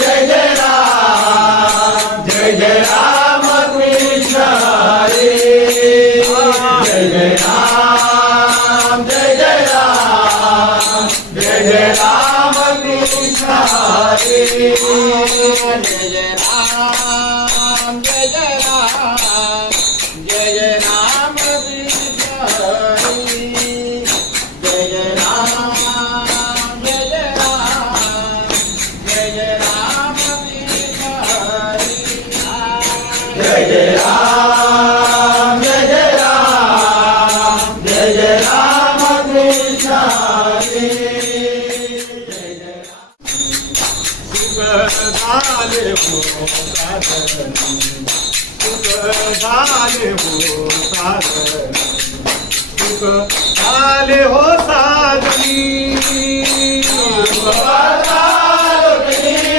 जय जय राम जय जय राम कृष्ण हरे जय जय राम जय जय राम जय जय राम कृष्ण हरे जय जय राम जय जय राम जय जय राम कृष्ण हरे जय जय राम जय जय राम जय जय राम कृष्ण हरे जय जय राम जय जय राम जय जय राम कृष्ण हरे जय जय राम झाले हो साधन झाले हो साधन झाले हो साधनी